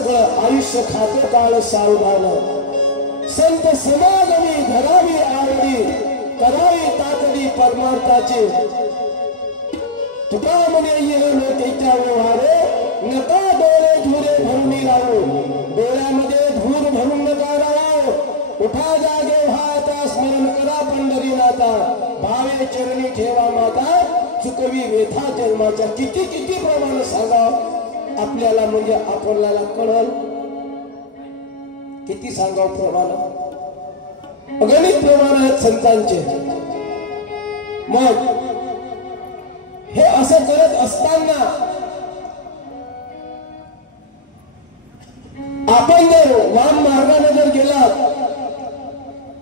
सगळं आयुष्य खातं काळ सावधान संत समागमी धरावी आवडी करावी तातडी परमार्थाची तुका म्हणे ये लोकेच्या व्यवहारे नका डोळे धुरे भरून राहू डोळ्यामध्ये धूर भरून नका राहू उठा जागे व्हा स्मरण करा पंढरीनाथा भावे चरणी ठेवा माता चुकवी वेथा जन्माच्या किती किती प्रमाण सांगाव आपल्याला म्हणजे आपल्याला कळल किती सांगाव प्रमाण अगणित प्रमाण आहेत संतांचे मग हे असं करत असताना आपण जर वाम मार्गाने जर गेला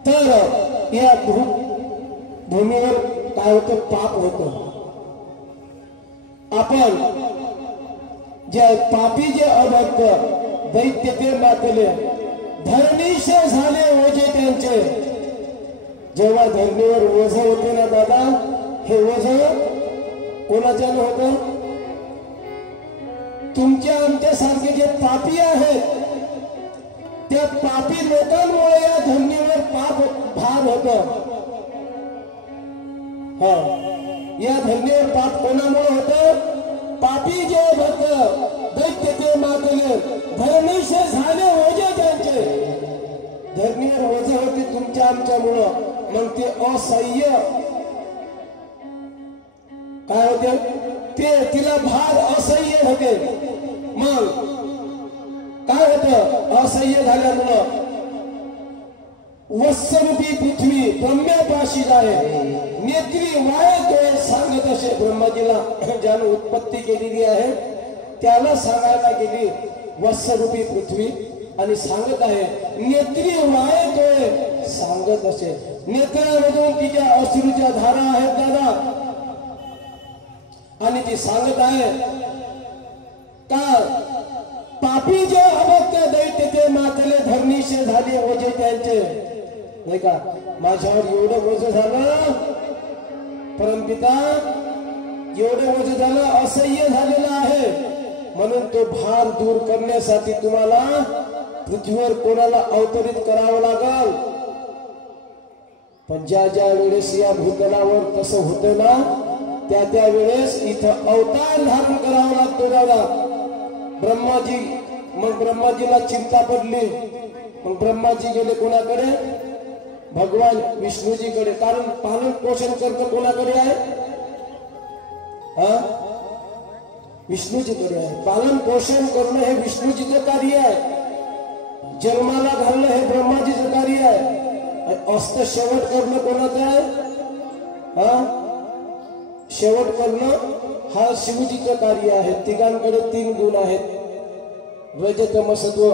तर या भूमीवर काय होतं पाप होतं आपण जे पापी जे अभक्त दैत्य ते मातले धरणीश झाले ओझे त्यांचे जेव्हा धरणीवर ओझ होते ना दादा हे ओझ कोणाच्या होतं तुमच्या आमच्या सारखे जे पापी आहेत त्या पापी लोकांमुळे या धरणीवर पाप भार होत या धरणीवर पाप कोणामुळे होत पापी जे भक्त दैत्य ते मातले धरणीश झाले ओझे त्यांचे धरणीवर ओझ होते तुमच्या आमच्यामुळं मग ते असह्य काय होते ते तिला भार असह्य होते मग काय होतं असह्य झाल्यामुळं वत्सरूपी पृथ्वी ब्रह्म्यापाशी जाय नेत्री वाय तो सांगत असे ब्रह्माजीला ज्यानं उत्पत्ती केलेली आहे त्याला सांगायला गेली वत्सरूपी पृथ्वी आणि सांगत आहे नेत्री वाय तो सांगत असे नेत्रामधून तिच्या अश्रूच्या धारा आहेत दादा आणि ती सांगत आहे का पापी जे अभक्त दैत्य ते मातले धरणीशे झाले ओझे त्यांचे नाही का माझ्यावर एवढं ओझ झालं परमपिता एवढं ओझ झालं असह्य झालेलं आहे म्हणून तो भार दूर करण्यासाठी तुम्हाला पृथ्वीवर कोणाला अवतरित करावं लागल पण ज्या ज्या वेळेस या भूतलावर तसं होतं ना त्या वेळेस इथं अवतार धारण करावा लागतो दादा ब्रह्माजी मग ब्रह्माजीला चिंता पडली मग ब्रह्माजी गेले कोणाकडे भगवान विष्णूजीकडे कारण पालन पोषण करणं कोणाकडे आहे विष्णूजीकडे आहे पालन पोषण करणं हे विष्णूजीचं कार्य आहे जन्माला घालणं हे ब्रह्माजीचं कार्य आहे अस्त्र शेवट करणं कोणाचं आहे शेवट करणं हा शिवजीचं कार्य आहे तिघांकडे 3 गुण आहेत रज तम सत्व